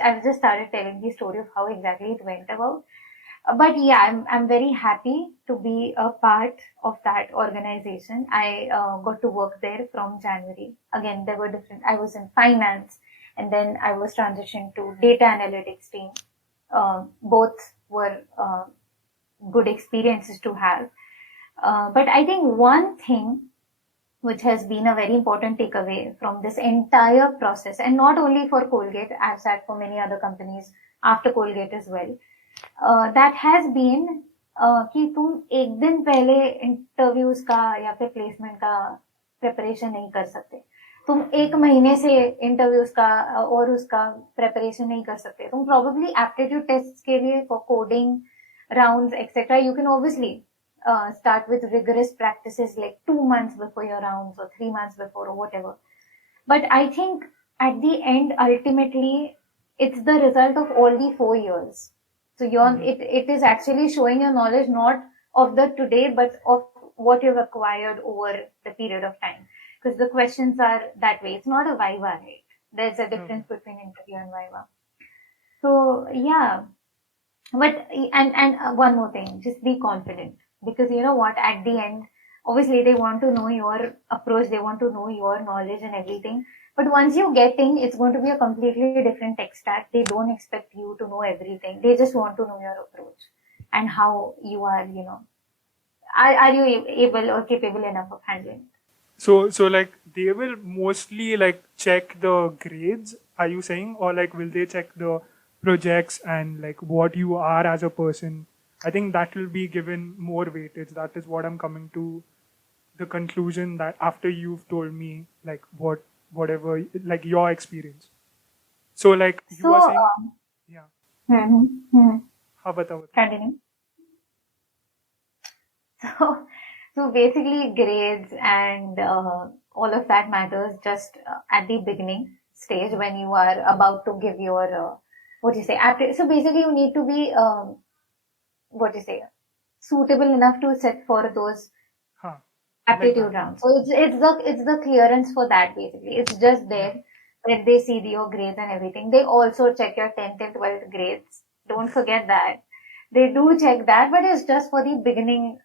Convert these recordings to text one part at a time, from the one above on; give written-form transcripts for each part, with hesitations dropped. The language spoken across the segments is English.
I've just started telling the story of how exactly it went about. But yeah, I'm very happy to be a part of that organization. I got to work there from January. Again, there were different. I was in finance, and then I was transitioned to data analytics team. Both were good experiences to have. But I think one thing which has been a very important takeaway from this entire process, and not only for Colgate, I've sat for many other companies after Colgate as well, that has been कि तुम एक दिन पहले interviews का या फिर placement का preparation नहीं कर सकते. तुम एक महीने से इंटरव्यूज का और उसका प्रिपरेशन नहीं कर सकते. तुम probably aptitude tests के लिए for coding rounds etc. you can obviously start with rigorous practices like 2 months before your rounds or 3 months before or whatever. But I think at the end, ultimately, it's the result of all the 4 years. So it is actually showing your knowledge not of the today, but of what you've acquired over the period of time. Because the questions are that way. It's not a viva, right? There's a difference between interview and viva. So yeah. But and one more thing, just be confident. Because you know what, at the end, obviously they want to know your approach, they want to know your knowledge and everything. But once you get in, it's going to be a completely different tech stack. They don't expect you to know everything. They just want to know your approach and how you are, you know, are you able or capable enough of handling it? So like they will mostly like check the grades, are you saying? Or like will they check the projects and like what you are as a person? I think that will be given more weightage. That is what I'm coming to the conclusion that after you've told me like whatever like your experience. So like you are saying, yeah. How about Continue. So basically grades and all of that matters just at the beginning stage when you are about to give your what you say after. So basically you need to be what you say suitable enough to sit for those aptitude rounds. So it's the clearance for that basically. It's just there when they see your grades and everything. They also check your 10th and 12th grades. Don't forget that. They do check that, but it's just for the beginning,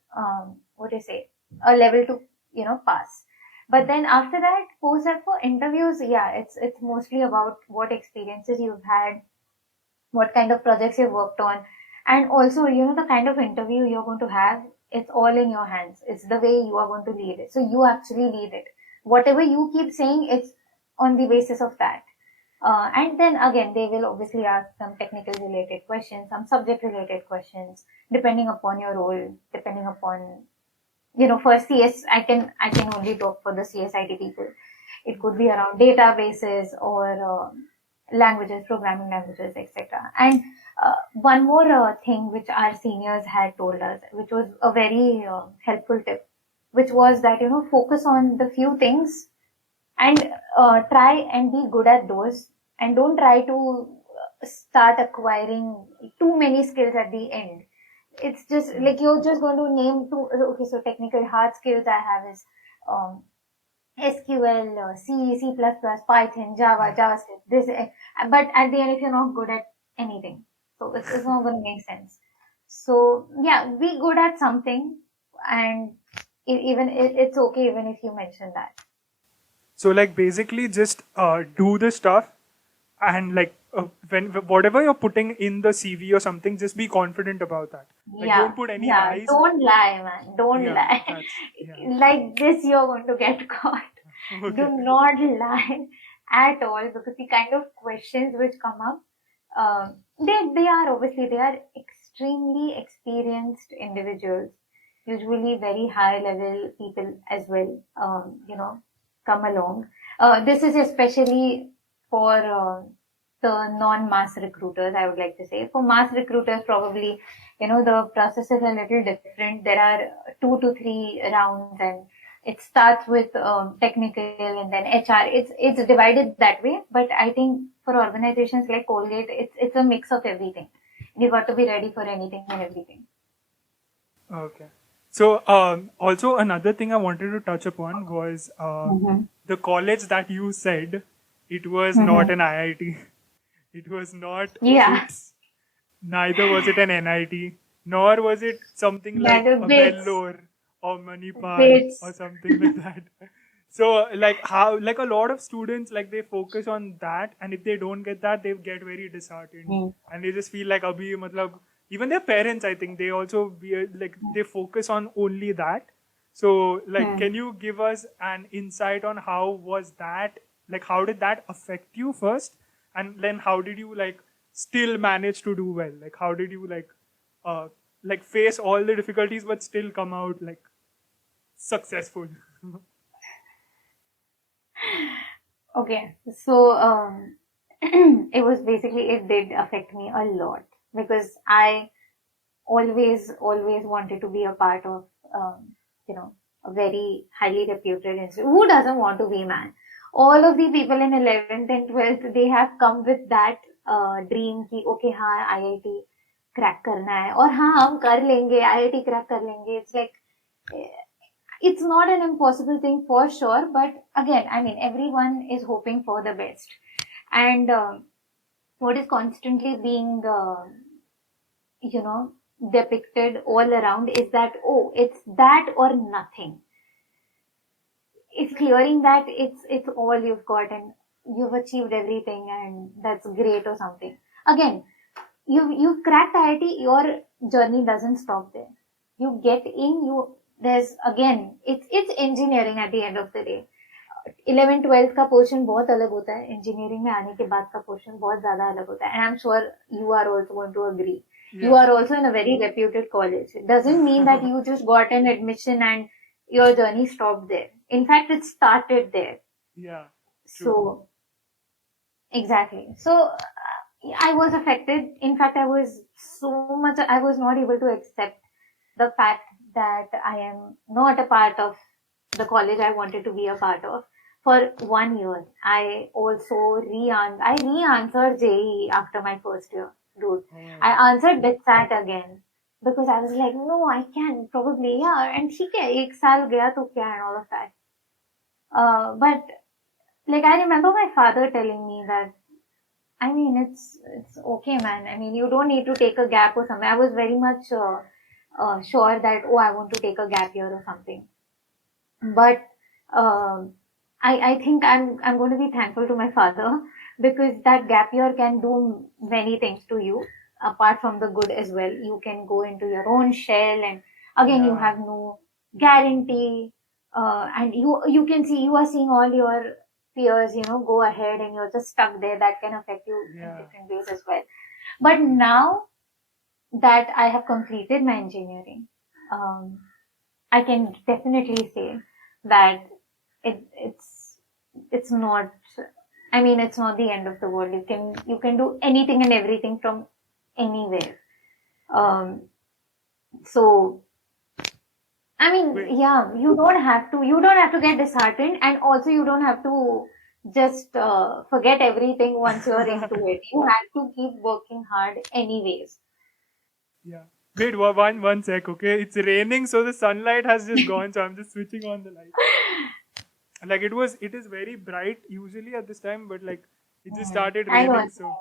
what do you say, a level to, you know, pass. But then after that, post that for interviews, yeah, it's mostly about what experiences you've had, what kind of projects you've worked on, and also, you know, the kind of interview you're going to have. It's all in your hands. It's the way you are going to lead it. So you actually lead it. Whatever you keep saying, it's on the basis of that. And then again, they will obviously ask some technical related questions, some subject related questions, depending upon your role, depending upon, you know, for CS, I can only talk for the CSIT people. It could be around databases or languages, programming languages, etc. And one more thing which our seniors had told us, which was a very helpful tip, which was that, you know, focus on the few things and try and be good at those, and don't try to start acquiring too many skills at the end. It's just like you're just going to name two. Okay, so technical hard skills I have is SQL, C, C++, Python, Java, JavaScript. This, but at the end, if you're not good at anything, so it's not going to make sense. So yeah, be good at something, and even it's okay even if you mention that. So like basically just do the stuff and like when whatever you're putting in the CV or something, just be confident about that. Like don't put any lies. Don't lie, man. Don't lie. Like this, you're going to get caught. Okay. Do not lie at all, because the kind of questions which come up, they are obviously they are extremely experienced individuals, usually very high level people as well. You know, come along. This is especially for the non-mass recruiters, I would like to say. For mass recruiters, probably, you know, the process is a little different. There are 2 to 3 rounds, and it starts with technical and then HR. It's divided that way. But I think for organizations like Colgate, it's a mix of everything. You got to be ready for anything and everything. Okay. So also another thing I wanted to touch upon was the college that you said it was not an IIT. It was not Yeah. bits. Neither was it an NIT, nor was it something like Neither a bits, Vellore or Manipal or bits. something like that. So like how like a lot of students like they focus on that, and if they don't get that, they get very disheartened, Hmm. and they just feel like abhi matlab, even their parents, I think they also like they focus on only that. So like Hmm. can you give us an insight on how was that, like how did that affect you first, and then how did you like still manage to do well, like how did you uh like face all the difficulties but still come out like successful? Okay, so it was basically, it did affect me a lot because I always wanted to be a part of, you know, a very highly reputed institute. Who doesn't want to be, man? All of the people in 11th and 12th, they have come with that dream कि okay हाँ IIT crack करना है और हाँ हम कर लेंगे IIT crack कर लेंगे. It's like it's not an impossible thing for sure, but again, I mean, everyone is hoping for the best. And what is constantly being, you know, depicted all around is that, oh, it's that or nothing. It's clearing that it's all you've got and you've achieved everything and that's great or something. Again, you've cracked IIT, your journey doesn't stop there. You get in, you there's again it's engineering at the end of the day. 11 12 का portion बहुत अलग होता है, engineering में आने के बाद का पोर्शन बहुत ज्यादा अलग होता है, and I am sure you are also going to agree. You Yeah. are also in a very reputed college. It doesn't mean that you just got an admission and your journey stopped there. In fact, it started there. Yeah, true. So exactly. So I was affected. In fact, I was so much, I was not able to accept the fact that I am not a part of the college I wanted to be a part of for 1 year. I also I re-answered JEE after my first year, dude. Oh. I answered BitSat again because I was like, no, I can probably, yeah. And ठीक है, एक साल गया तो क्या and all of that. But like I remember my father telling me that I mean, it's okay, man. I mean, you don't need to take a gap or something. I was very much sure that oh, I want to take a gap year or something. But I think I'm going to be thankful to my father because that gap year can do many things to you apart from the good as well. You can go into your own shell, and again, you Yeah. have no guarantee. And you can see you are seeing all your peers, go ahead, and you're just stuck there. That can affect you in Yeah. different ways as well. But now that I have completed my engineering, um, I can definitely say that it's not. I mean, it's not the end of the world. You can do anything and everything from anywhere. Um, so I Wait. mean, yeah, you don't have to get disheartened, and also you don't have to just forget everything once you're into it. You have to keep working hard anyways. Yeah. Wait, one sec, okay? It's raining, so the sunlight has just gone, so I'm just switching on the light. Like it is very bright usually at this time, but like it just Hmm. started I know. raining, so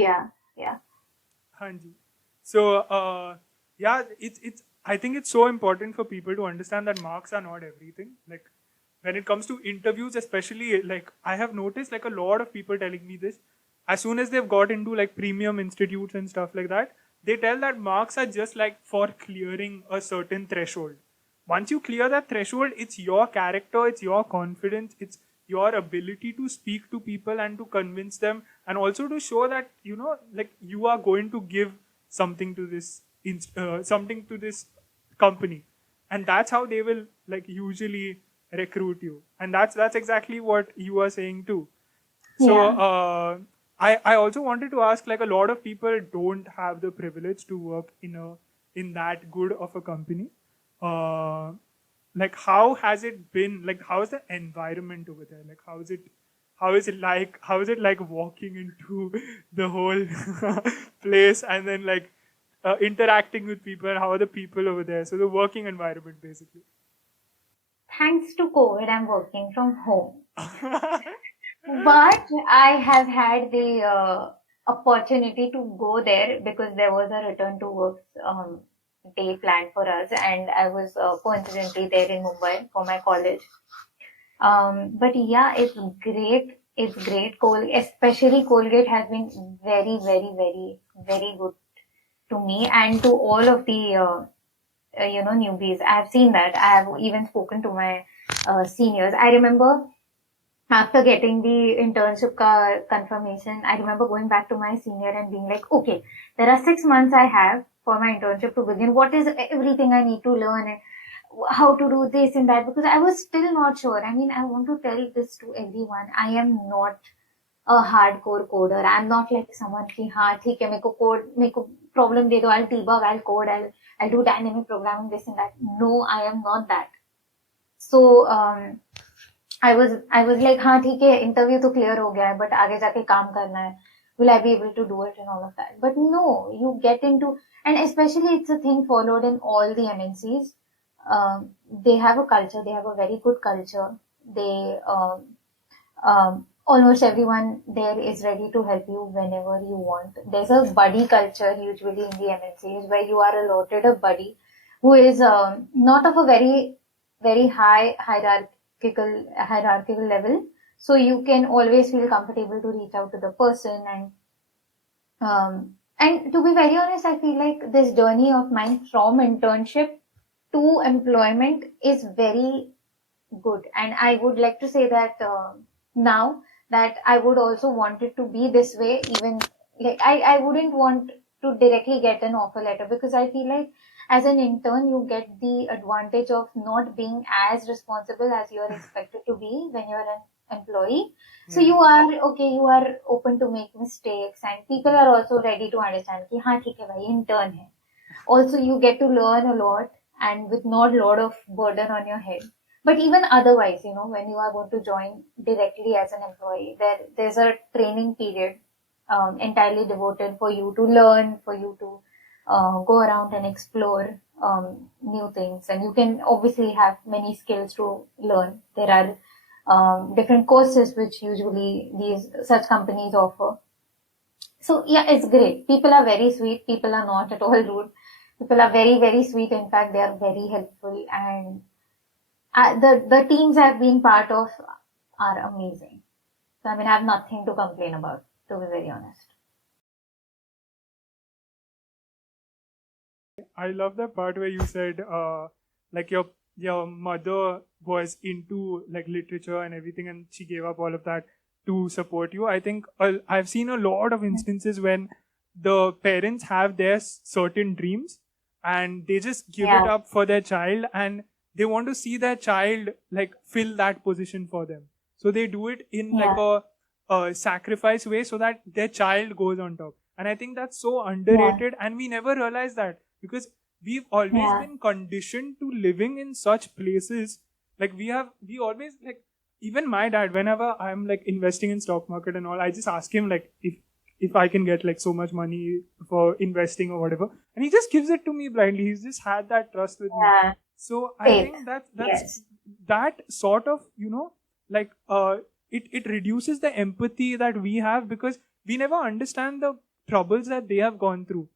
Yeah, yeah, Hanji. So yeah, it's I think it's so important for people to understand that marks are not everything. Like when it comes to interviews, especially like I have noticed like a lot of people telling me this. As soon as they've got into like premium institutes and stuff like that, they tell that marks are just like for clearing a certain threshold. Once you clear that threshold, it's your character, it's your confidence, it's your ability to speak to people and to convince them, and also to show that like you are going to give something to this something to this company, and that's how they will like usually recruit you, and that's exactly what you are saying too. So yeah. I also wanted to ask, like a lot of people don't have the privilege to work in that good of a company. Uh, like how has it been? Like how is the environment over there? Like how is it like walking into the whole place and then like interacting with people? How are the people over there? So the working environment basically. Thanks to COVID, I'm working from home. But I have had the opportunity to go there because there was a return to work day planned for us, and I was coincidentally there in Mumbai for my college. But yeah, it's great. It's great. Especially Colgate has been very, very, very, very good to me and to all of the newbies. I've seen that. I have even spoken to my seniors. I remember after getting the internship confirmation, I remember going back to my senior and being like, okay, there are 6 months I have for my internship to begin. What is everything I need to learn and how to do this and that? Because I was still not sure. I mean, I want to tell this to everyone. I am not a hardcore coder. I'm not like someone ki हाँ ठीक है मेरे को problem दे दो, I'll debug, I'll code, I'll do dynamic programming, this and that. No, I am not that. So I was like हाँ ठीक है interview तो क्लियर हो गया है बट आगे जाके काम करना है. Will I be able to do it and all of that? But no, you get into, and especially it's a thing followed in all the MNCs. They have a culture. They have a very good culture. They almost everyone there is ready to help you whenever you want. There's a buddy culture usually in the MNCs where you are allotted a buddy who is not of a very high hierarchical level. So you can always feel comfortable to reach out to the person, and to be very honest, I feel like this journey of mine from internship to employment is very good. And I would like to say that now that I would also want it to be this way, even like I wouldn't want to directly get an offer letter because I feel like as an intern, you get the advantage of not being as responsible as you're expected to be when you're an employee. So you are okay, you are open to make mistakes, and people are also ready to understand कि हाँ ठीक है भाई intern है. Also, you get to learn a lot and with not a lot of burden on your head. But even otherwise, when you are going to join directly as an employee, there's a training period entirely devoted for you to learn, for you to go around and explore new things. And you can obviously have many skills to learn. There are different courses which usually these such companies offer. So yeah, it's great. People are very sweet. People are not at all rude. People are very, very sweet. In fact, they are very helpful, and the teams I've been part of are amazing. So I mean, I have nothing to complain about, to be very honest. I love that part where you said, like your mother was into like literature and everything, and she gave up all of that to support you. I think I've seen a lot of instances when the parents have their certain dreams, and they just give it Yeah, up for their child, and they want to see their child like fill that position for them. So they do it in like yeah, a sacrifice way so that their child goes on top. And I think that's so yeah, underrated, and we never realize that because we've always yeah, been conditioned to living in such places. Like we always like, even my dad, whenever I'm like investing in stock market and all, I just ask him like if I can get like so much money for investing or whatever, and he just gives it to me blindly. He's just had that trust with me. yeah. So I Faith. think that's Yes. that sort of, like it reduces the empathy that we have because we never understand the troubles that they have gone through.